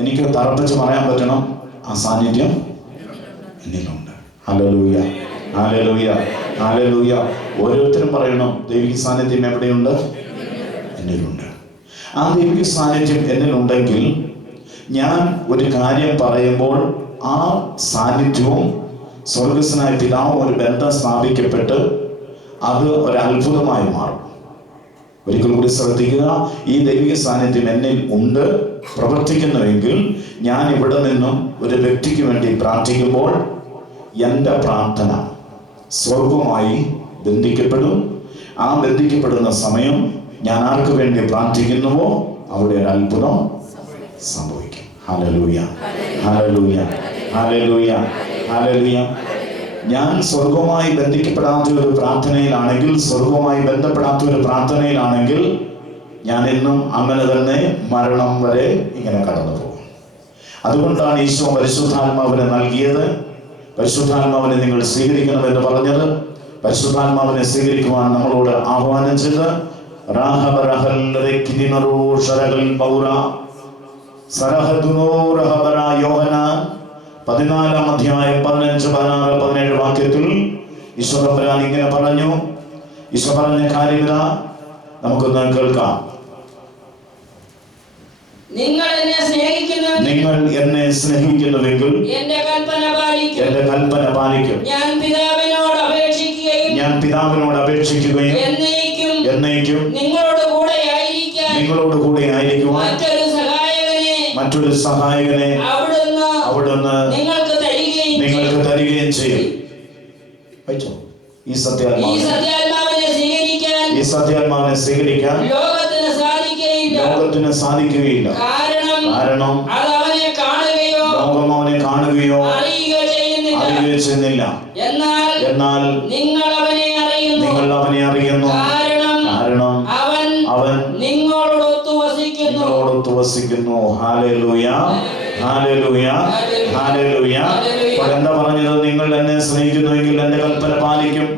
എനിക്ക് തറപ്പിച്ച് പറയാൻ പറ്റണം, ആ സാന്നിധ്യം എന്നിലുണ്ട്. Hallelujah, hallelujah, hallelujah. ഓരോരുത്തരും പറയണം, ദൈവിക സാന്നിധ്യം എവിടെയുണ്ട്? എന്നിലുണ്ട്. ആ ദൈവിക സാന്നിധ്യം എന്നിലുണ്ടെങ്കിൽ ഞാൻ ഒരു കാര്യം പറയുമ്പോൾ ആ സാന്നിധ്യവും സ്വർഗസ്വനായ പിതാവും ഒരു ബന്ധം സ്ഥാപിക്കപ്പെട്ട് അത് ഒരു അത്ഭുതമായി മാറും. ഒരിക്കൽ കൂടി ശ്രദ്ധിക്കുക, ഈ ദൈവിക സാന്നിധ്യം എന്നിൽ ഉണ്ട്, പ്രവർത്തിക്കുന്നുവെങ്കിൽ ഞാൻ ഇവിടെ നിന്നും ഒരു വ്യക്തിക്ക് വേണ്ടി പ്രാർത്ഥിക്കുമ്പോൾ എൻ്റെ പ്രാർത്ഥന സ്വർഗവുമായി ബന്ധിക്കപ്പെടും. ആ ബന്ധിക്കപ്പെടുന്ന സമയം ഞാൻ ആർക്ക് വേണ്ടി പ്രാർത്ഥിക്കുന്നുവോ അവിടെ ഒരു അത്ഭുതം സംഭവിക്കും. Hallelujah, hallelujah, hallelujah, hallelujah. ഞാൻ സ്വർഗവുമായി ബന്ധിക്കപ്പെടാത്ത ഒരു പ്രാർത്ഥനയിലാണെങ്കിൽ, സ്വർഗവുമായി ബന്ധപ്പെടാത്ത ഒരു പ്രാർത്ഥനയിലാണെങ്കിൽ ഞാൻ എന്നും അങ്ങനെ തന്നെ മരണം വരെ ഇങ്ങനെ കടന്നു പോകും. അതുകൊണ്ടാണ് ഈശോ പരിശുദ്ധാത്മാവിനെ നൽകിയത്. പരിശുദ്ധാത്മാവിനെ നിങ്ങൾ സ്വീകരിക്കണമെന്ന് പറഞ്ഞത്. പരിശുദ്ധാത്മാവിനെ സ്വീകരിക്കുവാൻ നമ്മളോട് ആഹ്വാനം ചെയ്ത് യോഹന്നാൻ 14 അധ്യായം 15, 16, 17 വാക്യത്തിൽ ഈശോ തമ്പുരാൻ ഇങ്ങനെ പറഞ്ഞു. ഈശോ പറഞ്ഞ കാര്യമില്ല, നമുക്കൊന്ന് കേൾക്കാം. നിങ്ങൾ എന്നെ സ്നേഹിക്കുന്നുവെങ്കിൽ എന്റെ കൽപ്പന പാലിക്കും. ഞാൻ പിതാവിനോട് അപേക്ഷിക്കുകയും എന്നേക്കും നിങ്ങളോട് കൂടെ ആയിരിക്കുവാൻ മറ്റൊരു സഹായകനെ അവിടുന്ന് നിങ്ങൾക്ക് തരികയും ചെയ്യും. ഈ സത്യാത്മാവിനെ സ്വീകരിക്കാൻ ലോകത്തിന് സാധിക്കുകയില്ല. കാരണം ലോകം അവനെ കാണുകയോ അറിയുകയോ ചെയ്യുന്നില്ല. എന്നാൽ നിങ്ങൾ അവനെ അറിയുന്നു. കാരണം അവൻ നിങ്ങളോടൊത്തു വസിക്കുന്നു. Hallelujah, hallelujah, hallelujah. അപ്പോൾ എന്താ പറഞ്ഞത്? നിങ്ങൾ എന്നെ സ്നേഹിക്കുന്നുവെങ്കിൽ എന്റെ കൽപ്പന പാലിക്കും.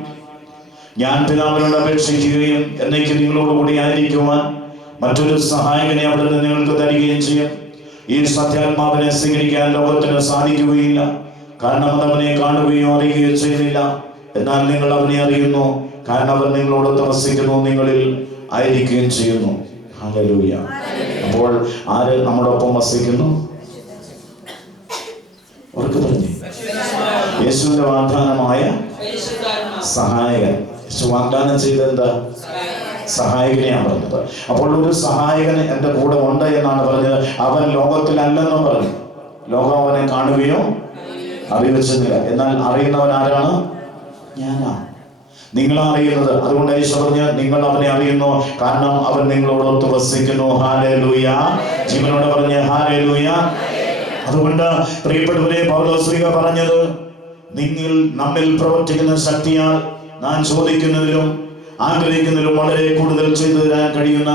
ഞാൻ പിതാവിനോട് അപേക്ഷിക്കുകയും എന്നേക്ക് നിങ്ങളോട് കൂടി ആയിരിക്കുവാൻ മറ്റൊരു സഹായകനെ അവിടുന്ന് നിങ്ങൾക്ക് തരികയും ചെയ്യും. ഈ സത്യാത്മാവിനെ സ്വീകരിക്കാൻ ലോകത്തിന് സാധിക്കുകയില്ല. കാരണം അത് അവനെ കാണുകയോ അറിയുകയോ ചെയ്യുന്നില്ല. എന്നാൽ നിങ്ങൾ അവനെ അറിയുന്നു. കാരണം അവൻ നിങ്ങളോട് വസിക്കുന്നു, നിങ്ങളിൽ ആയിരിക്കുകയും ചെയ്യുന്നു. ഹല്ലേലൂയ. അപ്പോൾ ആര് നമ്മുടെ ഒപ്പം വസിക്കുന്നു? അവർക്ക് പറഞ്ഞു യേശുവിന്റെ വാഗ്ദാനമായ സഹായകൻ. യേശു വാഗ്ദാനം ചെയ്തെന്താ? സഹായകനെയാണ് പറഞ്ഞത്. അപ്പോൾ ഒരു സഹായകൻ എൻ്റെ കൂടെ ഉണ്ട് എന്നാണ് പറഞ്ഞത്. അവൻ ലോകത്തിലല്ലെന്നും പറഞ്ഞു. ലോകം അവനെ കാണുകയോ അറിയുന്നില്ല. എന്നാൽ അറിയുന്നവൻ ആരാണ്? ഞാനാണ്. നിങ്ങളറിയുന്നത്. അതുകൊണ്ട് യേശു പറഞ്ഞ് നിങ്ങൾ അവനെ അറിയുന്നു, കാരണം അവൻ നിങ്ങളോടൊത്ത് വസിക്കുന്നു. ഹല്ലേലൂയ. ജീവനോട് പറഞ്ഞ് ഹല്ലേലൂയ. അതുകൊണ്ട് പ്രിയപ്പെട്ടവരെ, പൗലോസ് പറഞ്ഞത്, നിങ്ങൾ നമ്മിൽ പ്രവർത്തിക്കുന്ന ശക്തിയാൽ ഞാൻ ചോദിക്കുന്നതിലും ആഗ്രഹിക്കുന്നതിലും വളരെ കൂടുതൽ ചെയ്തു തരാൻ കഴിയുന്ന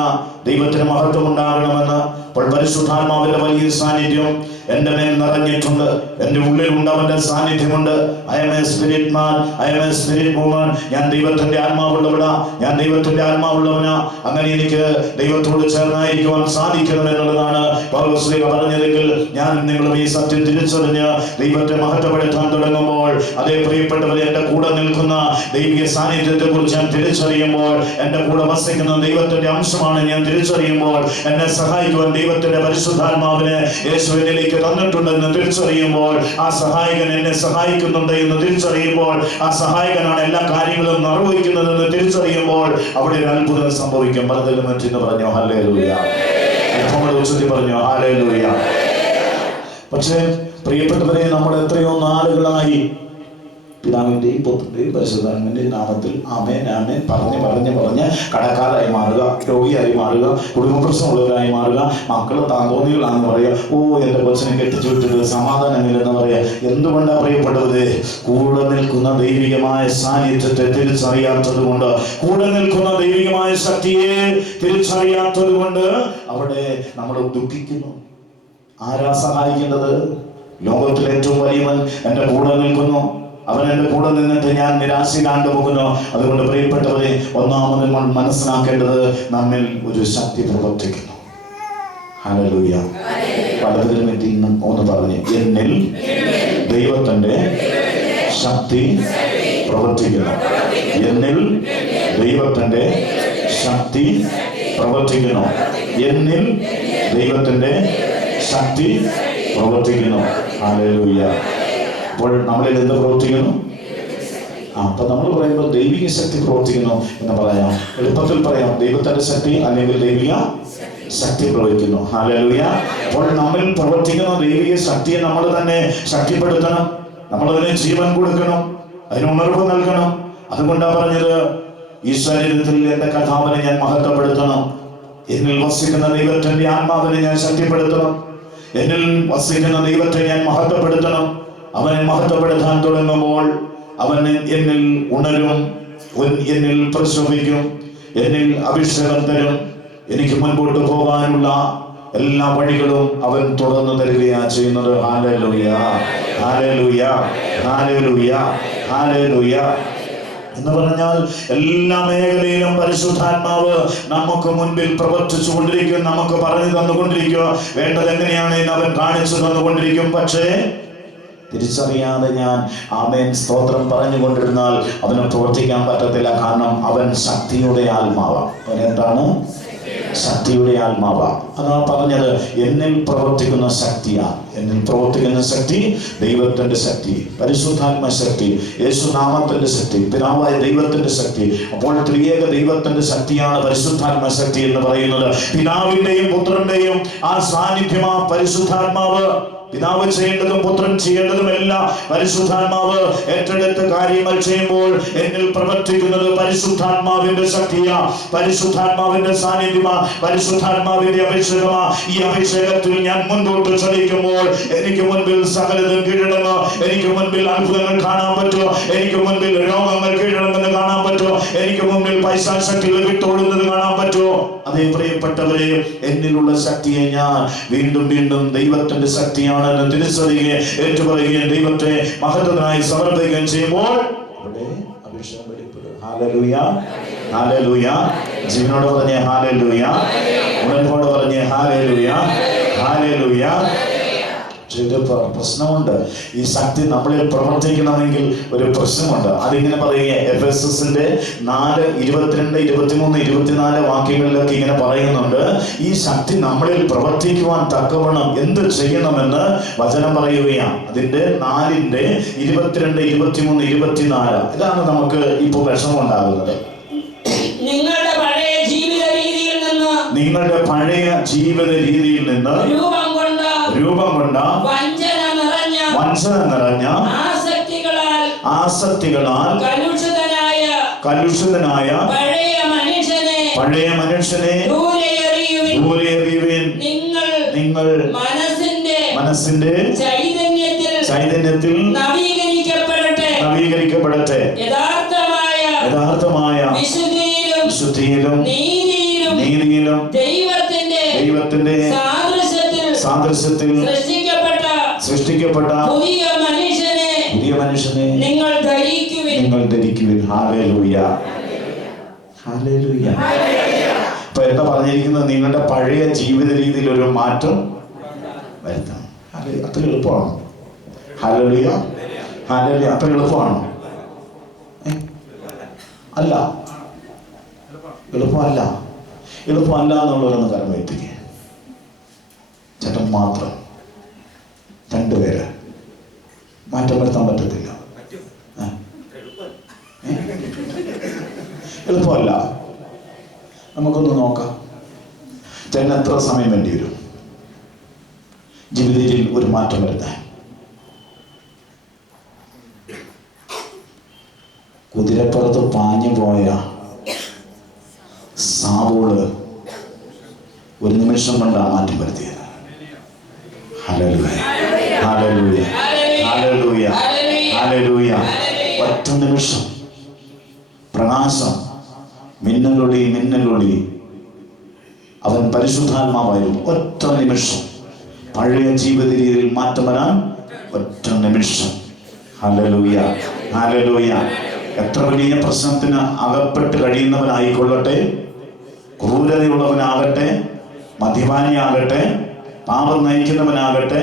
ദൈവത്തിന് മഹത്വം ഉണ്ടാകണമെന്ന്. അപ്പോൾ പരിശുദ്ധാത്മാവിന്റെ വലിയ സാന്നിധ്യം എൻ്റെ മേൽ നിറഞ്ഞിട്ടുണ്ട്. എൻ്റെ ഉള്ളിലുണ്ട് അവന്റെ സാന്നിധ്യമുണ്ട്. I am a spirit man, I am a spirit woman. ഞാൻ ദൈവത്തിന്റെ ആത്മാവുള്ളവനാ, ഞാൻ ദൈവത്തിന്റെ ആത്മാവുള്ളവനാ. അങ്ങനെ എനിക്ക് ദൈവത്തോട് ചേർന്നായിരിക്കുവാൻ സാധിക്കണം എന്നുള്ളതാണ് പൗലോസ് പറഞ്ഞതെങ്കിൽ ഞാൻ നിങ്ങളും ഈ സത്യം തിരിച്ചറിഞ്ഞ് ദൈവത്തെ മഹത്വപ്പെടുത്താൻ തുടങ്ങുമ്പോൾ, അതേ പ്രിയപ്പെട്ടവരെ, എൻ്റെ കൂടെ നിൽക്കുന്ന ദൈവിക സാന്നിധ്യത്തെ കുറിച്ച് ഞാൻ തിരിച്ചറിയുമ്പോൾ, എൻ്റെ കൂടെ വസിക്കുന്ന ദൈവത്തിന്റെ അംശമാണ് ഞാൻ തിരിച്ചറിയുമ്പോൾ, എന്നെ സഹായിക്കുവാൻ ദൈവത്തിന്റെ പരിശുദ്ധാത്മാവിനെ യേശു എന്നിലേക്ക് തന്നിട്ടുണ്ടെന്ന് തിരിച്ചറിയുമ്പോൾ, ആ സഹായകൻ എന്നെ സഹായിക്കുന്നുണ്ട് എന്ന് തിരിച്ചറിയുമ്പോൾ, ആ സഹായകനാണ് എല്ലാ കാര്യങ്ങളും നിർവഹിക്കുന്നതെന്ന് തിരിച്ചറിയുമ്പോൾ അവിടെ ഒരു അത്ഭുതം സംഭവിക്കും. പറഞ്ഞതിലും മറ്റെന്ന് പറഞ്ഞു ഹല്ലേലൂയ. ഉച്ചത്തിൽ പറഞ്ഞു ഹല്ലേലൂയ. പക്ഷേ പ്രിയപ്പെട്ടവരെ, നമ്മൾ എത്രയോ നാളുകളായി പിതാവിൻ്റെയും പുത്രൻ്റെയും പരിശുദ്ധാത്മാവിൻ്റെയും നാമത്തിൽ ആമേൻ ആമേൻ പറഞ്ഞ് കടക്കാരായി മാറുക, രോഗിയായി മാറുക, കുടുംബ പ്രശ്നമുള്ളവരായി മാറുക, മക്കളും താന്തോന്നികളാണെന്ന് പറയുക. ഓ, എൻ്റെ കൊച്ചിനെ കെട്ടിച്ചു വിട്ടിട്ട് സമാധാനമില്ലെന്ന് പറയുക. എന്തുകൊണ്ടാണ് പ്രിയപ്പെട്ടത്? കൂടെ നിൽക്കുന്ന ദൈവികമായ സാന്നിധ്യത്തെ തിരിച്ചറിയാത്തത് കൊണ്ട്, കൂടെ നിൽക്കുന്ന ദൈവികമായ ശക്തിയെ തിരിച്ചറിയാത്തത് കൊണ്ട് അവിടെ നമ്മൾ ദുഃഖിക്കുന്നു. ആരാ സഹായിക്കേണ്ടത്? ലോകത്തിലെ ഏറ്റവും വലിയവൻ എൻ്റെ കൂടെ നിൽക്കുന്നു. അവൻ എൻ്റെ കൂടെ നിന്നിട്ട് ഞാൻ നിരാശയിലാണ്ട് പോകുന്നു. അതുകൊണ്ട് പ്രിയപ്പെട്ടവരെ, ഒന്നാമത് നമ്മൾ മനസ്സിലാക്കേണ്ടത് നമ്മിൽ ഒരു ശക്തി പ്രവർത്തിക്കുന്നു. ഹല്ലേലൂയ. പലതിലും എന്ന് പറഞ്ഞ്, എന്നിൽ ദൈവത്തിന്റെ ശക്തി പ്രവർത്തിക്കുന്നു. എന്നിൽ ദൈവത്തിന്റെ ശക്തി പ്രവർത്തിക്കുന്നു. എന്നിൽ ദൈവത്തിന്റെ ശക്തി പ്രവർത്തിക്കുന്നു. ഹല്ലേലൂയ. അപ്പോൾ നമ്മളിൽ എന്ത് പ്രവർത്തിക്കുന്നു? അപ്പൊ നമ്മൾ പറയുമ്പോൾ ദൈവിക ശക്തി പ്രവർത്തിക്കുന്നു എന്ന് പറയാം. എളുപ്പത്തിൽ പറയാം, ദൈവത്തിന്റെ ശക്തി അല്ലെങ്കിൽ ദൈവിക ശക്തി പ്രവർത്തിക്കുന്നു. ഹല്ലേലൂയ. അപ്പോൾ നമ്മിൽ പ്രവർത്തിക്കുന്ന ദൈവിക ശക്തിയെ നമ്മൾ തന്നെ ശക്തിപ്പെടുത്തണം. നമ്മളതിന് ജീവൻ കൊടുക്കണം, അതിന് ഉണർവ് നൽകണം. അതുകൊണ്ടാണ് പറഞ്ഞത്, ഈ ശരീരത്തിൽ എന്റെ കഥാവിനെ ഞാൻ മഹത്വപ്പെടുത്തണം. എന്നിൽ വസിക്കുന്ന ദൈവത്തിന്റെ ആത്മാവിനെ ഞാൻ ശക്തിപ്പെടുത്തണം. എന്നിൽ വസിക്കുന്ന ദൈവത്തെ ഞാൻ മഹത്വപ്പെടുത്തണം. അവനെ മഹത്വപ്പെടുത്താൻ തുടങ്ങുമ്പോൾ അവൻ എന്നിൽ ഉണരും, എന്നിൽ പ്രശോഭിക്കും, എന്നിൽ അഭിഷേകം തരും. എനിക്ക് മുൻപോട്ട് പോകാനുള്ള എല്ലാ വഴികളും അവൻ തുറന്നു തരികയാണ് ചെയ്യുന്നത്. Hallelujah, hallelujah, hallelujah, hallelujah. എന്ന് പറഞ്ഞാൽ എല്ലാ മേഖലയിലും പരിശുദ്ധാത്മാവ് നമുക്ക് മുൻപിൽ പ്രവർത്തിച്ചു കൊണ്ടിരിക്കും, നമുക്ക് പറഞ്ഞു തന്നുകൊണ്ടിരിക്കുക. വേണ്ടത് എങ്ങനെയാണ് എന്ന് അവൻ കാണിച്ചു തന്നുകൊണ്ടിരിക്കും. പക്ഷേ തിരിച്ചറിയാതെ ഞാൻ ആമേൻ സ്തോത്രം പറഞ്ഞുകൊണ്ടിരുന്നാൽ അവന് പ്രവർത്തിക്കാൻ പറ്റത്തില്ല. കാരണം അവൻ ശക്തിയുടെ ആത്മാവാണ്. അവൻ എന്താണ്? ശക്തിയുടെ ആത്മാവാണ്. അതാ പറഞ്ഞത്, എന്നിൽ പ്രവർത്തിക്കുന്ന ശക്തിയാണ്. എന്നിൽ പ്രവർത്തിക്കുന്ന ശക്തി ദൈവത്തിന്റെ ശക്തി, പരിശുദ്ധാത്മ ശക്തി, യേശുനാമത്തിന്റെ ശക്തി, പിതാവായ ദൈവത്തിന്റെ ശക്തി. അപ്പോൾ ത്രിയേക ദൈവത്തിന്റെ ശക്തിയാണ് പരിശുദ്ധാത്മ ശക്തി എന്ന് പറയുന്നത്. പിതാവിന്റെയും പുത്രന്റെയും ആ സാന്നിധ്യമാ പരിശുദ്ധാത്മാവ്. പിതാവ് ചെയ്യേണ്ടതും പുത്രൻ ചെയ്യേണ്ടതും എല്ലാം പരിശുദ്ധാത്മാവ് ഏറ്റെടുത്ത കാര്യങ്ങൾ ചെയ്യുമ്പോൾ എന്നിൽ പ്രവർത്തിക്കുന്നത് പരിശുദ്ധാത്മാവിന്റെ ശക്തിയാ, പരിശുദ്ധാത്മാവിന്റെ സാന്നിധ്യമാ, പരിശുദ്ധാത്മാവിന്റെ അഭിഷേകമാ. ഈ അഭിഷേകത്തിൽ ഞാൻ മുൻപോട്ട് ചലിക്കുമ്പോൾ എനിക്ക് മുൻപിൽ സകലതും കീഴടങ്ങും. എനിക്ക് മുൻപിൽ അത്ഭുതങ്ങൾ കാണാൻ പറ്റുമോ? എനിക്ക് മുൻപിൽ രോഗങ്ങൾ കീഴടങ്ങുന്നത് കാണാൻ പറ്റുമോ? എനിക്ക് മുൻപിൽ പൈശാചികൾ വിട്ടോടുന്നത് കാണാൻ പറ്റുമോ? അതേ പ്രിയപ്പെട്ടവരെ, എന്നിലുള്ള ശക്തിയെ ഞാൻ വീണ്ടും വീണ്ടും ദൈവത്തിന്റെ ശക്തിയാണ് തിരിച്ചറിയുകയും ഏറ്റുപറയുകയും ദൈവത്തെ മഹത്വത്തിനായി സമർപ്പിക്കുകയും ചെയ്യുമ്പോൾ അവിടെ അഭിഷേകം വെളിപ്പെടും. Hallelujah, hallelujah. ജീവനോട് പറഞ്ഞേ ഹല്ലേലൂയ, ഉണർവോട് പറഞ്ഞേ ഹല്ലേലൂയ, ഹല്ലേലൂയ. പ്രശ്നമുണ്ട്. ഈ ശക്തി നമ്മളിൽ പ്രവർത്തിക്കണമെങ്കിൽ ഒരു പ്രശ്നമുണ്ട്. അതിങ്ങനെ പറയുക, എഫെസസിന്റെ 4, 22, 23, 24 വാക്യങ്ങളിലൊക്കെ ഇങ്ങനെ പറയുന്നുണ്ട്. ഈ ശക്തി നമ്മളിൽ പ്രവർത്തിക്കുവാൻ തക്കവണ്ണം എന്ത് ചെയ്യണമെന്ന് വചനം പറയുകയാണ്. അതിന്റെ 4-ന്റെ 22, 23, 24 ഇതാണ് നമുക്ക് ഇപ്പോൾ വിഷമം ഉണ്ടാകുന്നത്. നിങ്ങളുടെ പഴയ ജീവിത രീതിയിൽ നിന്ന് രൂപം കൊണ്ട വഞ്ചന നിറഞ്ഞ ആസക്തികളാൽ കലുഷിതനായ പഴയ മനുഷ്യനെ ദൂരെ എറിയുവിൻ. നിങ്ങൾ മനസ്സിന്റെ ചൈതന്യത്തിൽ നവീകരിക്കപ്പെടട്ടെ. യഥാർത്ഥമായ വിശുദ്ധിയിലും നീതിയിലും ദൈവത്തിന്റെ സാദൃശ്യത്തിൽ സൃഷ്ടിക്കപ്പെട്ട പുതിയ മനുഷ്യനെ നിങ്ങൾ ധരിക്കുവിൻ. Hallelujah, hallelujah. ഇപ്പൊ എന്താ പറഞ്ഞിരിക്കുന്നത്? നിങ്ങളുടെ പഴയ ജീവിത രീതിയിൽ ഒരു മാറ്റം വരുത്തണം. അത്ര എളുപ്പമാണ്. Hallelujah, hallelujah. അത്ര എളുപ്പമാണോ? അല്ല, എളുപ്പമല്ല. എളുപ്പമല്ല എന്നുള്ളവരൊന്ന് കരം എത്തിക്കുക. ചേട്ടൻ മാത്രം, 2 പേര് മാറ്റം വരുത്താൻ പറ്റത്തില്ല. എളുപ്പമല്ല. നമുക്കൊന്ന് നോക്കാം. ചേട്ടൻ എത്ര സമയം വേണ്ടി വരും ജീവിതത്തിൽ ഒരു മാറ്റം വരുത്താൻ? കുതിരപ്പുറത്ത് പാഞ്ഞു പോയ സാവോള് ഒരു നിമിഷം കൊണ്ടാണ് മാറ്റം വരുത്തിയത്. Hallelujah, hallelujah, hallelujah, hallelujah. ഒറ്റ നിമിഷം പ്രകാശം, മിന്നലൊളി. അവൻ പരിശുദ്ധാത്മാവായിരുന്നു. ഒറ്റ നിമിഷം പഴയ ജീവിത രീതിയിൽ മാറ്റം വരാൻ ഒറ്റ നിമിഷം. Hallelujah, hallelujah. എത്ര വലിയ പ്രശ്നത്തിന് അകപ്പെട്ട് കഴിയുന്നവനായിക്കൊള്ളട്ടെ, ക്രൂരതയുള്ളവനാകട്ടെ, മദ്യപാനിയാകട്ടെ, പാപം നയിക്കുന്നവനാകട്ടെ,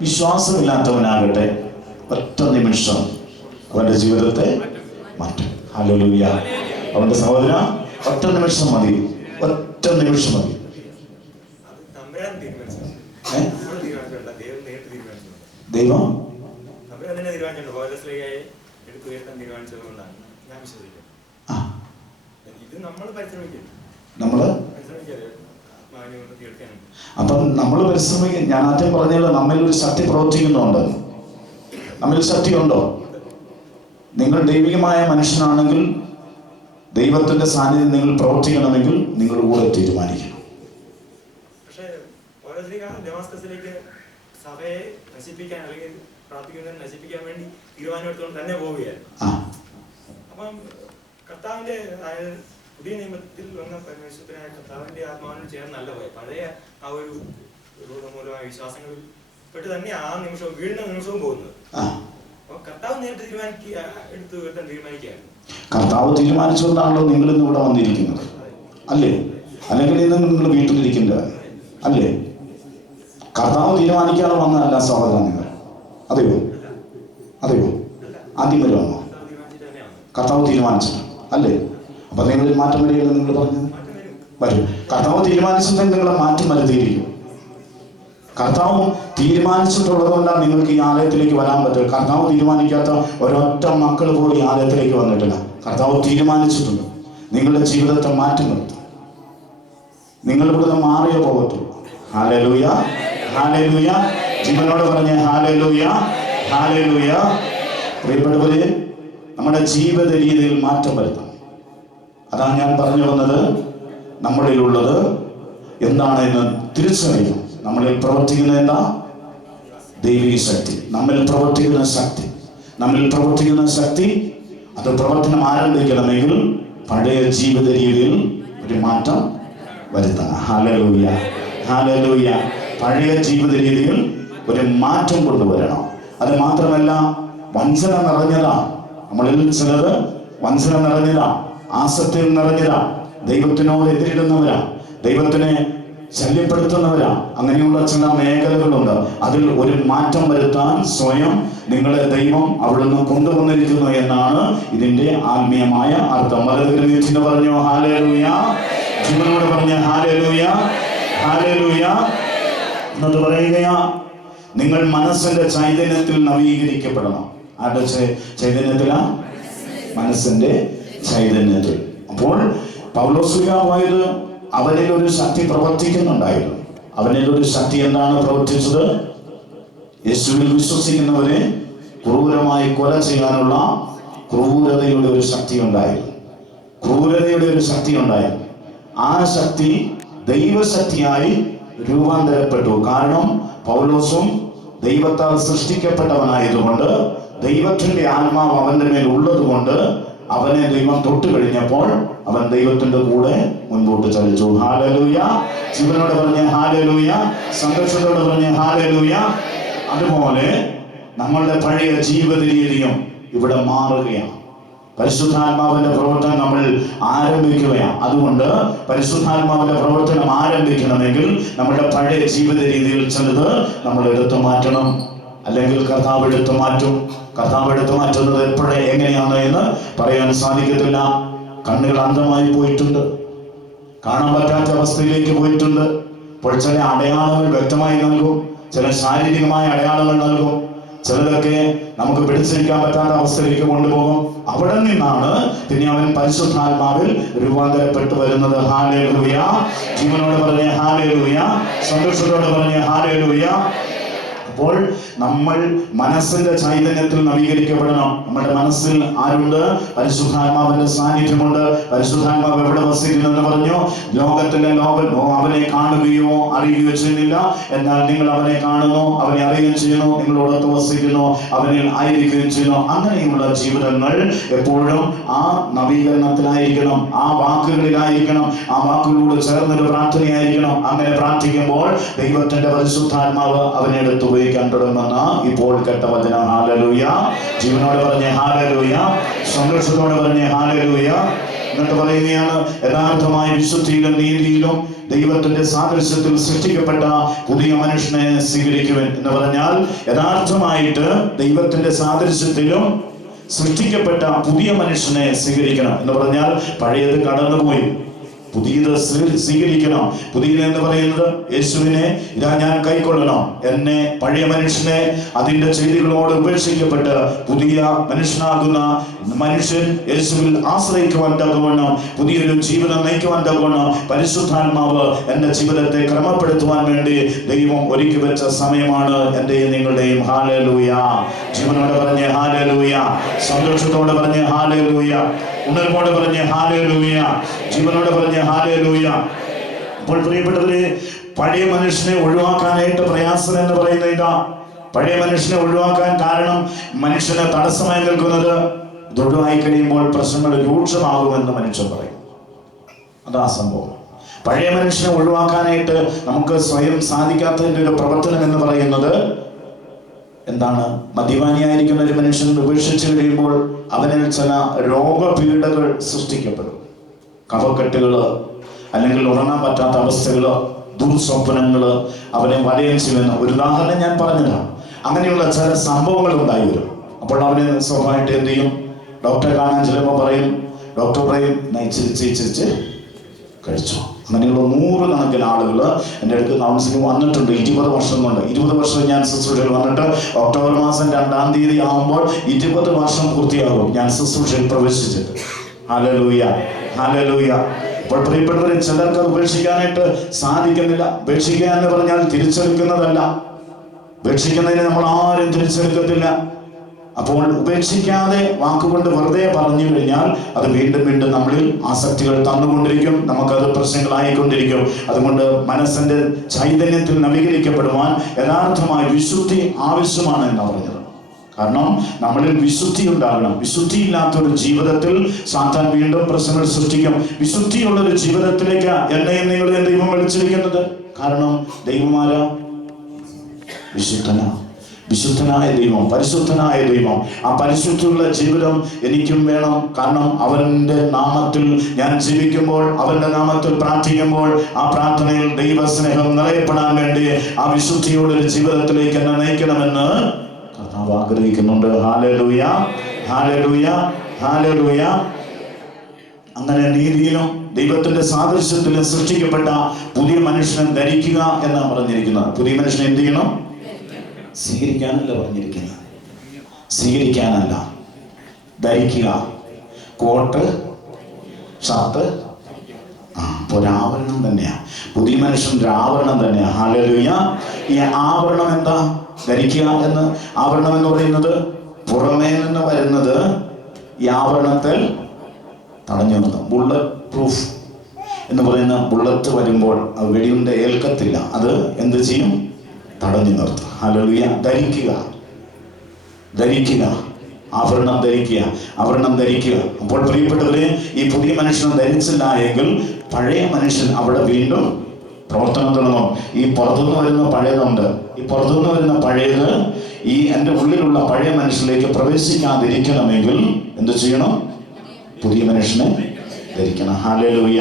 വിശ്വാസമില്ലാത്തവനാകട്ടെ ഒറ്റ നിമിഷം അവന്റെ ജീവിതത്തെ മാറ്റും. ഹല്ലേലൂയ. അവന്റെ സഹോദര, ഒറ്റ നിമിഷം മതി, ഒറ്റ നിമിഷം മതി. ദൈവം അപ്പം നമ്മൾ പരിശ്രമിക്കും. ഞാൻ ആദ്യം പറഞ്ഞല്ലോ, നമ്മിൽ ഒരു ശക്തി പ്രവർത്തിക്കുന്നുണ്ട്. നമ്മിൽ ശക്തിയുണ്ടോ? നിങ്ങൾ ദൈവികമായ മനുഷ്യനാണെങ്കിൽ ദൈവത്തിന്റെ സാന്നിധ്യം നിങ്ങൾ പ്രവർത്തിക്കണമെങ്കിൽ നിങ്ങൾ കൂടെ തീരുമാനിക്കണം. സഭയെ നശിപ്പിക്കാൻ അല്ലെങ്കിൽ പ്രാർത്ഥിക്കുന്നതിനെ നശിപ്പിക്കാൻ വേണ്ടി തീരുമാനമെടുത്തുകൊണ്ട് തന്നെ പോവുകയാണ്. അപ്പം കർത്താവിന്റെ പുതിയ നിയമത്തിൽ വന്ന പരമേശ്വരനായ കർത്താവിന്റെ ആത്മാവിനോട് ചേർന്നല്ല പോയത്. പഴയ ആ ഒരു മൂലമായ വിശ്വാസങ്ങളിൽ പെട്ട് തന്നെ ആ നിമിഷവും വീഴുന്ന നിമിഷവും പോകുന്നത്. അപ്പൊ കർത്താവ് നേരിട്ട് എടുത്തു വെട്ടാൻ തീരുമാനിക്കുകയാണ്. കർത്താവ് തീരുമാനിച്ചുകൊണ്ടാണല്ലോ നിങ്ങൾ ഇന്ന് ഇവിടെ വന്നിരിക്കുന്നത്, അല്ലേ? അല്ലെങ്കിൽ ഇന്ന് നിങ്ങൾ വീട്ടിലിരിക്കേണ്ടത്, അല്ലേ? കർത്താവ് തീരുമാനിക്കാതെ വന്നതല്ല സഹോദരൻ നിങ്ങൾ. അതെയോ? അതെയോ? ആദ്യം വരുവാണോ? കർത്താവ് തീരുമാനിച്ചിട്ട്, അല്ലേ? അപ്പൊ നിങ്ങളിൽ മാറ്റം വരികയല്ലോ നിങ്ങൾ പറഞ്ഞത്. വരും. കർത്താവ് തീരുമാനിച്ചിട്ടുണ്ടെങ്കിൽ നിങ്ങളെ മാറ്റം വരുത്തിയിരിക്കും. കർത്താവ് തീരുമാനിച്ചിട്ടുള്ളത് കൊണ്ടാണ് നിങ്ങൾക്ക് ഈ ആലയത്തിലേക്ക് വരാൻ പറ്റുക. കർത്താവ് തീരുമാനിക്കാത്ത ഒരൊറ്റ മക്കൾ പോലും ഈ ആലയത്തിലേക്ക് വന്നിട്ടില്ല. കർത്താവ് തീരുമാനിച്ചിട്ടുണ്ട് നിങ്ങളുടെ ജീവിതത്തെ മാറ്റം വരുത്തും. നിങ്ങൾ ഇവിടുന്ന് മാറിയേ പോകത്തുള്ളൂ. Hallelujah, hallelujah. ജീവനോട് പറഞ്ഞ ഹല്ലേലൂയ, ഹല്ലേലൂയ. പ്രിയപ്പെട്ടവരെ, നമ്മുടെ ജീവിത രീതിയിൽ മാറ്റം വരുത്തണം. അതാണ് ഞാൻ പറഞ്ഞു വന്നത്. നമ്മളിലുള്ളത് എന്താണ് എന്ന് തിരിച്ചറിയണം. നമ്മളിൽ പ്രവർത്തിക്കുന്ന എന്താ? ദൈവിക ശക്തി. നമ്മിൽ പ്രവർത്തിക്കുന്ന ശക്തി, നമ്മിൽ പ്രവർത്തിക്കുന്ന ശക്തി, അത് പ്രവർത്തനം ആരംഭിക്കണമെങ്കിൽ പഴയ ജീവിത രീതിയിൽ ഒരു മാറ്റം വരുത്തണം. Hallelujah, hallelujah. പഴയ ജീവിത രീതിയിൽ ഒരു മാറ്റം കൊണ്ടുവരണം. അത് മാത്രമല്ല, വഞ്ചന നിറഞ്ഞതാ നമ്മളിൽ ചിലത്. വഞ്ചന നിറഞ്ഞതാ, ആസക്തിയിൽ നിറഞ്ഞതാ, ദൈവത്തിനോട് എതിരിടുന്നവരാ, ദൈവത്തിനെ ശല്യപ്പെടുത്തുന്നവരാ. അങ്ങനെയുള്ള ചില മേഖലകളുണ്ട്. അതിൽ ഒരു മാറ്റം വരുത്താൻ സ്വയം നിങ്ങളെ ദൈവം അവിടുന്ന് കൊണ്ടുവന്നിരിക്കുന്നു എന്നാണ് ഇതിന്റെ ആത്മീയമായ അർത്ഥം. വലതുകരത്തിൽ പറഞ്ഞു ഹല്ലേലൂയ. ജീവനോട് പറഞ്ഞ ഹല്ലേലൂയ, ഹല്ലേലൂയ. എന്നിട്ട് പറയുകയാ, നിങ്ങൾ മനസ്സിന്റെ ചൈതന്യത്തിൽ നവീകരിക്കപ്പെടണം. ആരുടെ ചൈതന്യത്തിലാ? മനസ്സിന്റെ ചൈതന്യത്തിൽ. അപ്പോൾ പൗലോസ്ലീഹ പോയത് അവനിൽ ഒരു ശക്തി പ്രവർത്തിക്കുന്നുണ്ടായിരുന്നു. അവനിൽ ഒരു ശക്തി എന്താണ് പ്രവർത്തിച്ചത്? യേശുവിൽ വിശ്വസിക്കുന്നവരെ ക്രൂരമായി കൊല ചെയ്യാനുള്ള ക്രൂരതയുടെ ഒരു ശക്തി ഉണ്ടായിരുന്നു. ക്രൂരതയുടെ ഒരു ശക്തി ഉണ്ടായിരുന്നു. ആ ശക്തി ദൈവശക്തിയായി രൂപാന്തരപ്പെട്ടു. കാരണം പൗലോസും ദൈവത്താൽ സൃഷ്ടിക്കപ്പെട്ടവനായതുകൊണ്ട്, ദൈവത്തിന്റെ ആത്മാവ് അവന്റെ മേൽ ഉള്ളത് കൊണ്ട് അവനെ ദൈവം തൊട്ട് കഴിഞ്ഞപ്പോൾ അവൻ ദൈവത്തിന്റെ കൂടെ മുൻപോട്ട് ചലിച്ചു. ഹല്ലേലൂയ. ജീവനോട് പറഞ്ഞ ഹല്ലേലൂയ, സന്തോഷത്തോടെ പറഞ്ഞ ഹല്ലേലൂയ. അതുപോലെ നമ്മളുടെ പഴയ ജീവിത രീതിയും ഇവിടെ മാറുകയാണ്. പരിശുദ്ധാത്മാവിന്റെ പ്രവർത്തനം നമ്മൾ ആരംഭിക്കുകയാണ്. അതുകൊണ്ട് പരിശുദ്ധാത്മാവിന്റെ പ്രവർത്തനം ആരംഭിക്കണമെങ്കിൽ നമ്മുടെ പഴയ ജീവിത രീതിയിൽ ചിലത് നമ്മൾ എടുത്തു മാറ്റണം. അല്ലെങ്കിൽ കർത്താവ് എടുത്തു മാറ്റും. കർത്താവ് എടുത്തു മാറ്റുന്നത് എപ്പോഴേ എങ്ങനെയാണ് എന്ന് പറയാൻ സാധിക്കത്തില്ല. കണ്ണുകൾ അന്ധമായി പോയിട്ടുണ്ട്, കാണാൻ പറ്റാത്ത അവസ്ഥയിലേക്ക് പോയിട്ടുണ്ട്. അപ്പോൾ ചില അടയാളങ്ങൾ വ്യക്തമായി നൽകും, ചില ശാരീരികമായ അടയാളങ്ങൾ നൽകും, ചിലതൊക്കെ നമുക്ക് പിടിച്ചിരിക്കാൻ പറ്റാത്ത അവസ്ഥയിലേക്ക് കൊണ്ടുപോകും. അവിടെ നിന്നാണ് പിന്നെ അവൻ പരിശുദ്ധാത്മാവിൽ രൂപാന്തരപ്പെട്ടു വരുന്നത്. ഹല്ലേലൂയ. ജീവനോട് പറഞ്ഞ ഹല്ലേലൂയ, സന്തോഷത്തോടെ പറഞ്ഞ ഹല്ലേലൂയ. അപ്പോൾ നമ്മൾ മനസ്സിന്റെ ചൈതന്യത്തിൽ നവീകരിക്കപ്പെടണം. നമ്മുടെ മനസ്സിൽ ആരുണ്ട്? പരിശുദ്ധാത്മാവിന്റെ സാന്നിധ്യമുണ്ട്. പരിശുദ്ധാത്മാവ് എവിടെ വസിക്കുന്നെന്ന് പറഞ്ഞു? ലോകത്തിന്റെ അവനെ കാണുകയോ അറിയുകയോ ചെയ്യുന്നില്ല, എന്നാൽ നിങ്ങൾ അവനെ കാണുന്നു, അവനെ അറിയുകയും ചെയ്യുന്നു, നിങ്ങളോടൊത്ത് വസിക്കുന്നു, അവനിൽ ആയിരിക്കുകയും ചെയ്യുന്നു. അങ്ങനെയുള്ള ജീവിതങ്ങൾ എപ്പോഴും ആ നവീകരണത്തിലായിരിക്കണം, ആ വാക്കുകളിലായിരിക്കണം, ആ വാക്കുകളോട് ചേർന്നൊരു പ്രാർത്ഥനയായിരിക്കണം. അങ്ങനെ പ്രാർത്ഥിക്കുമ്പോൾ ദൈവത്തിന്റെ പരിശുദ്ധാത്മാവ് അവനെ എടുത്തു ഉപയോഗിക്കാൻ തുടങ്ങുമെന്ന് ഇപ്പോൾ കേട്ട വചനം. ഹല്ലേലൂയ. ജീവനോട് പറഞ്ഞ ഹല്ലേലൂയ, സന്തോഷത്തോടെ പറഞ്ഞ ഹല്ലേലൂയ. എന്നിട്ട് പറയുകയാണ്, യഥാർത്ഥമായ വിശുദ്ധിയിലും നീതിയിലും ദൈവത്തിന്റെ സാദൃശ്യത്തിൽ സൃഷ്ടിക്കപ്പെട്ട പുതിയ മനുഷ്യനെ സ്വീകരിക്കുവാൻ എന്ന് പറഞ്ഞാൽ, യഥാർത്ഥമായിട്ട് ദൈവത്തിന്റെ സാദൃശ്യത്തിലും സൃഷ്ടിക്കപ്പെട്ട പുതിയ മനുഷ്യനെ സ്വീകരിക്കണം എന്ന് പറഞ്ഞാൽ, പഴയത് കടന്നുപോയി, പുതിയത് സ്വീകരിക്കണം. പുതിയത് എന്ന് പറയുന്നത് യേശുവിനെ ഇതാ ഞാൻ കൈക്കൊള്ളണം, എന്നെ പഴയ മനുഷ്യനെ അതിന്റെ ചെയ്തികളോട് ഉപേക്ഷിക്കപ്പെട്ട് പുതിയ മനുഷ്യനാകുന്ന മനുഷ്യൻ യേശുവിൽ ആശ്രയിക്കുവാൻ തക്കവണ്ണം, പുതിയൊരു ജീവിതം നയിക്കുവാൻ തക്കവണ്ണം പരിശുദ്ധാത്മാവ് എന്റെ ജീവിതത്തെ ക്രമപ്പെടുത്തുവാൻ വേണ്ടി ദൈവം ഒരുക്കി വെച്ച സമയമാണ് എന്റെയും നിങ്ങളുടെയും. ഹല്ലേലൂയ. ജീവനോടെ പറഞ്ഞ് ഹല്ലേലൂയ. സന്തോഷത്തോടെ പറഞ്ഞ് ഹല്ലേലൂയ. ഉണർവോടെ പറഞ്ഞ് ഹല്ലേലൂയ. ജീവനോടെ പറഞ്ഞ് ഹല്ലേലൂയ. അപ്പോൾ പ്രിയപ്പെട്ടവരെ, പഴയ മനുഷ്യനെ ഒഴിവാക്കാനായിട്ട് പ്രയാസം എന്ന് പറയുന്നത് ഇതാ. പഴയ മനുഷ്യനെ ഒഴിവാക്കാൻ കാരണം മനുഷ്യന് തടസ്സമായി നിൽക്കുന്നത്, ഇത് ഒഴിവായി കഴിയുമ്പോൾ പ്രശ്നങ്ങൾ രൂക്ഷമാകുമെന്ന് മനുഷ്യൻ പറയും. അതാ സംഭവം. പഴയ മനുഷ്യനെ ഒഴിവാക്കാനായിട്ട് നമുക്ക് സ്വയം സാധിക്കാത്തതിൻ്റെ ഒരു പ്രവർത്തനം എന്ന് പറയുന്നത് എന്താണ്? മദ്യപാനിയായിരിക്കുന്ന ഒരു മനുഷ്യൻ ഉപേക്ഷിച്ച് കഴിയുമ്പോൾ അവനിൽ ചില രോഗപീഠകൾ സൃഷ്ടിക്കപ്പെടും. കഫക്കെട്ടുകൾ, അല്ലെങ്കിൽ ഉറങ്ങാൻ പറ്റാത്ത അവസ്ഥകൾ, ദുർസ്വപ്നങ്ങൾ അവനെ വലയം ചെയ്യുന്ന ഒരു ഉദാഹരണം ഞാൻ പറഞ്ഞതാണ്. അങ്ങനെയുള്ള ചില സംഭവങ്ങൾ ഉണ്ടായി വരും. അപ്പോൾ അവന് സ്വാഭാവികമായിട്ട് എന്ത് ചെയ്യും? ഡോക്ടറെ കാണാൻ ചിലപ്പോൾ പറയും, ഡോക്ടർ പറയും ചിരിച്ച് കഴിച്ചു. അങ്ങനെയുള്ള 100 കണക്കിന് ആളുകൾ എൻ്റെ അടുത്ത് കൗൺസിലിംഗ് വന്നിട്ടുണ്ട്. 20 വർഷം കൊണ്ട്, 20 വർഷം ഞാൻ ശുശ്രൂഷയിൽ വന്നിട്ട് ഒക്ടോബർ മാസം 2-ാം തീയതി ആകുമ്പോൾ 20 വർഷം പൂർത്തിയാകും ഞാൻ ശുശ്രൂഷയിൽ പ്രവേശിച്ചിട്ട്. Hallelujah, hallelujah. അപ്പോൾ പ്രിയപ്പെട്ടവരെ, ചിലർക്ക് അത് ഉപേക്ഷിക്കാനായിട്ട് സാധിക്കുന്നില്ല. ഉപേക്ഷിക്കുക എന്ന് പറഞ്ഞാൽ തിരിച്ചെടുക്കുന്നതല്ല. ഉപേക്ഷിക്കുന്നതിന് നമ്മൾ ആരും തിരിച്ചെടുക്കത്തില്ല. അപ്പോൾ ഉപേക്ഷിക്കാതെ വാക്കുകൊണ്ട് വെറുതെ പറഞ്ഞു കഴിഞ്ഞാൽ അത് വീണ്ടും വീണ്ടും നമ്മളിൽ ആസക്തികൾ തന്നുകൊണ്ടിരിക്കും, നമുക്കത് പ്രശ്നങ്ങളായിക്കൊണ്ടിരിക്കും. അതുകൊണ്ട് മനസ്സിന്റെ ചൈതന്യത്തിൽ നവീകരിക്കപ്പെടുവാൻ യഥാർത്ഥമായ വിശുദ്ധി ആവശ്യമാണ് എന്നാണ് പറഞ്ഞത്. കാരണം നമ്മളിൽ വിശുദ്ധി ഉണ്ടാകണം. വിശുദ്ധിയില്ലാത്തൊരു ജീവിതത്തിൽ സാത്താൻ വീണ്ടും പ്രശ്നങ്ങൾ സൃഷ്ടിക്കും. വിശുദ്ധിയുള്ളൊരു ജീവിതത്തിലേക്ക് എന്നെയും നിങ്ങളെയും ദൈവം വിളിച്ചിരിക്കുന്നത്. കാരണം ദൈവമാര വിശുദ്ധനായ ദൈവം, പരിശുദ്ധനായ ദൈവം. ആ പരിശുദ്ധിയുള്ള ജീവിതം എനിക്കും വേണം. കാരണം അവന്റെ നാമത്തിൽ ഞാൻ ജീവിക്കുമ്പോൾ, അവന്റെ നാമത്തിൽ പ്രാർത്ഥിക്കുമ്പോൾ, ആ പ്രാർത്ഥനയിൽ ദൈവസ്നേഹം നിറയപ്പെടാൻ വേണ്ടി ആ വിശുദ്ധിയോടൊരു ജീവിതത്തിലേക്ക് എന്നെ നയിക്കണമെന്ന് കർത്താവ് ആഗ്രഹിക്കുന്നുണ്ട്. Hallelujah, hallelujah, hallelujah. അങ്ങനെ നീതിയിലും ദൈവത്തിന്റെ സാദൃശ്യത്തിലും സൃഷ്ടിക്കപ്പെട്ട പുതിയ മനുഷ്യനെ ധരിക്കുക എന്നാണ് പറഞ്ഞിരിക്കുന്നത്. പുതിയ മനുഷ്യനെ എന്ത് ചെയ്യണം? സ്വീകരിക്കാനല്ല പറഞ്ഞിരിക്കുന്നത്, സ്വീകരിക്കാനല്ല, ധരിക്കുക. കോട്ട്, ഷർട്ട്, ഒരാവരണം തന്നെയാണ്. പുതിയ മനുഷ്യൻ്റെ ആവരണം തന്നെയാണ്. ഹല്ലേലൂയ. ഈ ആവരണം എന്താ? ധരിക്കുക എന്ന്. ആവരണം എന്ന് പറയുന്നത് പുറമേ നിന്ന് വരുന്നത് ഈ ആവരണത്തിൽ തടഞ്ഞു നിർത്തും. ബുള്ളറ്റ് പ്രൂഫ് എന്ന് പറയുന്ന ബുള്ളറ്റ് വരുമ്പോൾ അത് വെടിയുണ്ട ഏൽക്കത്തില്ല. അത് എന്ത് ചെയ്യും? തടഞ്ഞു നിർത്തും. ഹല്ലേലൂയ. ധരിക്കുക, ധരിക്കുക, ആഭരണം ധരിക്കുക, ആഭരണം ധരിക്കുക. അപ്പോൾ പ്രിയപ്പെട്ടവരെ, ഈ പുതിയ മനുഷ്യനെ ധരിച്ചില്ല എങ്കിൽ പഴയ മനുഷ്യൻ അവിടെ വീണ്ടും പ്രവർത്തനം തുടങ്ങും. ഈ പുറത്തുനിന്ന് വരുന്ന പഴയതുണ്ട്. ഈ പുറത്തുനിന്ന് വരുന്ന പഴയത് ഈ എൻ്റെ ഉള്ളിലുള്ള പഴയ മനുഷ്യനിലേക്ക് പ്രവേശിക്കാതിരിക്കണമെങ്കിൽ എന്ത് ചെയ്യണം? പുതിയ മനുഷ്യനെ ധരിക്കണം. Hallelujah,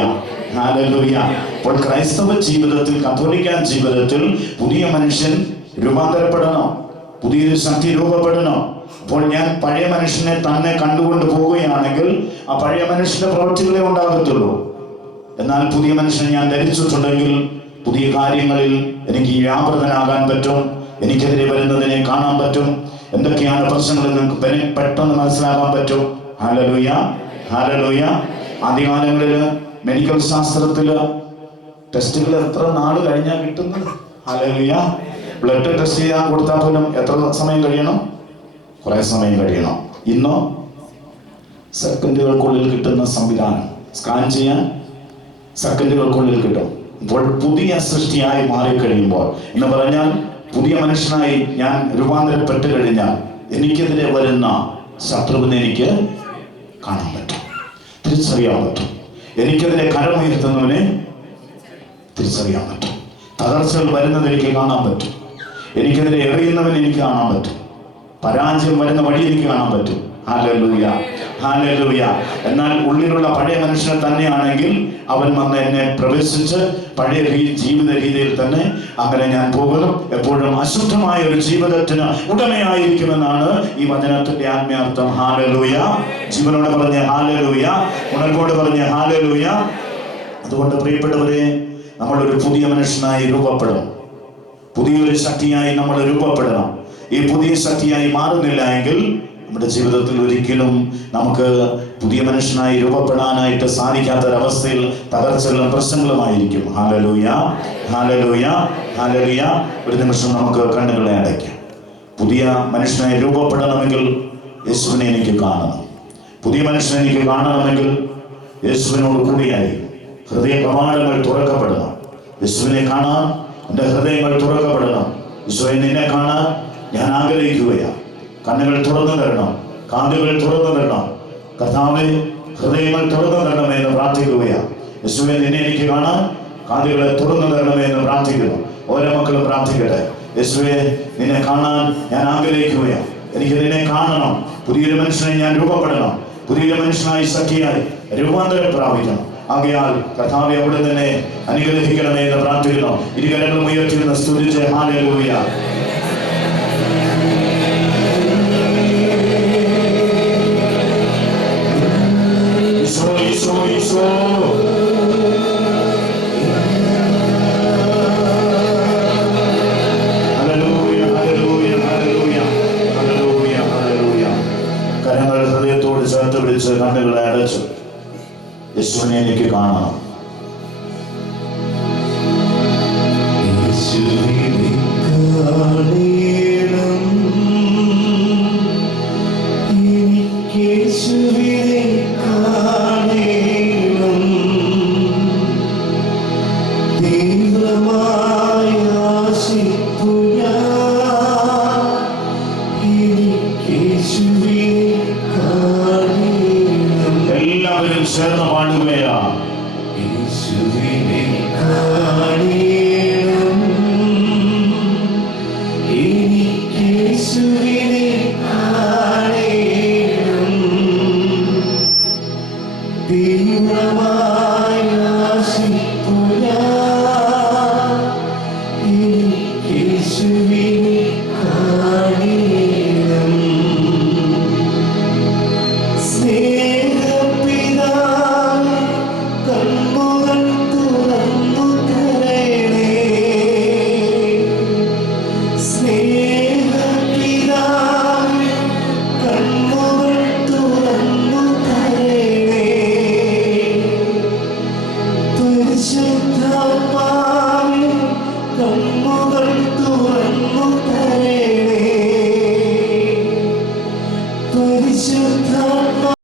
hallelujah. അപ്പോൾ ക്രൈസ്തവ ജീവിതത്തിൽ, കത്തോലിക്ക ജീവിതത്തിൽ പുതിയ മനുഷ്യൻ രൂപാന്തരപ്പെടണം, പുതിയൊരു ശക്തി രൂപപ്പെടണം. അപ്പോൾ ഞാൻ പഴയ മനുഷ്യനെ തന്നെ കണ്ടുകൊണ്ട് പോവുകയാണെങ്കിൽ ആ പഴയ മനുഷ്യന്റെ പ്രവൃത്തികളെ ഉണ്ടാകത്തുള്ളൂ. എന്നാൽ പുതിയ മനുഷ്യനെ ഞാൻ ധരിച്ചിട്ടുണ്ടെങ്കിൽ പുതിയ കാര്യങ്ങളിൽ എനിക്ക് വ്യാപൃതനാകാൻ പറ്റും, എനിക്കെതിരെ വരുന്നതിനെ കാണാൻ പറ്റും, എന്തൊക്കെയാണ് പ്രശ്നങ്ങൾ നിങ്ങൾക്ക് പെട്ടെന്ന് മനസ്സിലാക്കാൻ പറ്റും. Hallelujah, hallelujah. ആദ്യകാലങ്ങളിൽ മെഡിക്കൽ ശാസ്ത്രത്തിൽ ടെസ്റ്റുകൾ എത്ര നാൾ കഴിഞ്ഞാൽ കിട്ടുന്നത്? ഹല്ലേലൂയ. ബ്ലഡ് ടെസ്റ്റ് ചെയ്യാൻ കൊടുത്താൽ പോലും എത്ര സമയം കഴിയണം? കുറേ സമയം കഴിയണം. ഇന്നോ സെക്കൻഡുകൾക്കുള്ളിൽ കിട്ടുന്ന സംവിധാനം, സ്കാൻ ചെയ്യാൻ സെക്കൻഡുകൾക്കുള്ളിൽ കിട്ടും. ഇപ്പോൾ പുതിയ സൃഷ്ടിയായി മാറിക്കഴിയുമ്പോൾ എന്ന് പറഞ്ഞാൽ പുതിയ മനുഷ്യനായി ഞാൻ രൂപാന്തരപ്പെട്ട് കഴിഞ്ഞാൽ എനിക്കെതിരെ വരുന്ന ശത്രുവിനെ എനിക്ക് കാണാൻ പറ്റും, തിരിച്ചറിയാൻ പറ്റും. എനിക്കെതിരെ കരമുയർത്തുന്നവനെ തിരിച്ചറിയാൻ പറ്റും. തകർച്ചകൾ വരുന്നത് എനിക്ക് കാണാൻ പറ്റും. എനിക്കെതിരെ എറിയുന്നവനെ എനിക്ക് കാണാൻ പറ്റും. പരാജയം വരുന്ന വഴി എനിക്ക് കാണാൻ പറ്റും. Hallelujah, hallelujah. എന്നാൽ ഉള്ളിലുള്ള പഴയ മനുഷ്യനെ തന്നെയാണെങ്കിൽ അവൻ വന്ന് എന്നെ പ്രവേശിച്ച് പഴയ ജീവിത രീതിയിൽ തന്നെ അങ്ങനെ ഞാൻ പോകുന്നു. എപ്പോഴും അശുദ്ധമായ ഒരു ജീവിതത്തിന് ഉടമയായിരിക്കുമെന്നാണ് ഈ വചനത്തിന്റെ ആത്മീയാർത്ഥം. ഹല്ലേലൂയ. ജീവനോട് പറഞ്ഞ ഹല്ലേലൂയ, ഉണർവോട് പറഞ്ഞ ഹല്ലേലൂയ. അതുകൊണ്ട് പ്രിയപ്പെട്ടവരെ, നമ്മളൊരു പുതിയ മനുഷ്യനായി രൂപപ്പെടണം. പുതിയൊരു ശക്തിയായി നമ്മൾ രൂപപ്പെടണം. ഈ പുതിയ ശക്തിയായി മാറുന്നില്ല എങ്കിൽ നമ്മുടെ ജീവിതത്തിൽ ഒരിക്കലും നമുക്ക് പുതിയ മനുഷ്യനായി രൂപപ്പെടാനായിട്ട് സാധിക്കാത്തൊരവസ്ഥയിൽ തകർച്ചകളും പ്രശ്നങ്ങളുമായിരിക്കും. Hallelujah, hallelujah, hallelujah. ഒരു നിമിഷം നമുക്ക് കണ്ണുകളെ അടയ്ക്കാം. പുതിയ മനുഷ്യനായി രൂപപ്പെടണമെങ്കിൽ യേശുവിനെ എനിക്ക് കാണണം. പുതിയ മനുഷ്യനെ എനിക്ക് കാണണമെങ്കിൽ യേശുവിനോട് കൂടിയായി ഹൃദയ കവാടങ്ങൾ തുറക്കപ്പെടണം. യേശുവിനെ കാണാൻ എൻ്റെ ഹൃദയങ്ങൾ തുറക്കപ്പെടണം. യേശുവേ, നിന്നെ കാണാൻ ഞാൻ ആഗ്രഹിക്കുകയാണ്. കണ്ണുകൾ തുറന്നു തരണം, കാതുകൾ തുറന്നു തരണം. കർത്താവേ, ഹൃദയങ്ങൾ തുറന്നു തരണമേ എന്ന് പ്രാർത്ഥിക്കുകയാണ്. യേശുവേ, നിന്നെ എനിക്ക് കാണാൻ കാതുകളെ തുറന്നു തരണമേ എന്ന് പ്രാർത്ഥിക്കുന്നു. ഓരോ മക്കളും പ്രാർത്ഥിക്കട്ടെ. യേശുവേ, നിന്നെ കാണാൻ ഞാൻ ആഗ്രഹിക്കുകയാണ്. എനിക്ക് നിന്നെ കാണണം. പുതിയൊരു മനുഷ്യനെ ഞാൻ രൂപപ്പെടണം. പുതിയൊരു മനുഷ്യനായി സഖിയായി രൂപാന്തരം പ്രാപിക്കണം. ആകയാൽ കർത്താവേ, അവിടെ തന്നെ അനുഗ്രഹിക്കണമേ എന്ന് പ്രാർത്ഥിക്കുന്നു. ഇരുകരങ്ങളും ഉയർത്തിയിരുന്ന സ്തുതിച്ച് ഹല്ലേലൂയ. കരങ്ങൾ ഹൃദയത്തോട് ചേർത്ത് പിടിച്ച് കണ്ണുകളെ അടച്ചു. യേശുവിനെ എനിക്ക് കാണണം. എല്ലാവരും ചേർന്ന് പാടുകയാ. യേശുവിനെ കാണണം, എനിക്ക് യേശുവിനെ കാണണം. തീവ്രമായി ആശിപ്പു ഞാൻ, എനിക്ക് യേശുവിനെ കാണണം. സ്നേഹപിതാവേ, കണ്ണുകൾ തുറന്നു തരണേ. സ്നേഹപിതാവേ, കണ്ണുകൾ തുറന്നു തരണേ. പരിശുദ്ധാത്മാവേ, കണ്ണുകൾ തുറന്നു തരണേ. പരിശുദ്ധാത്മാ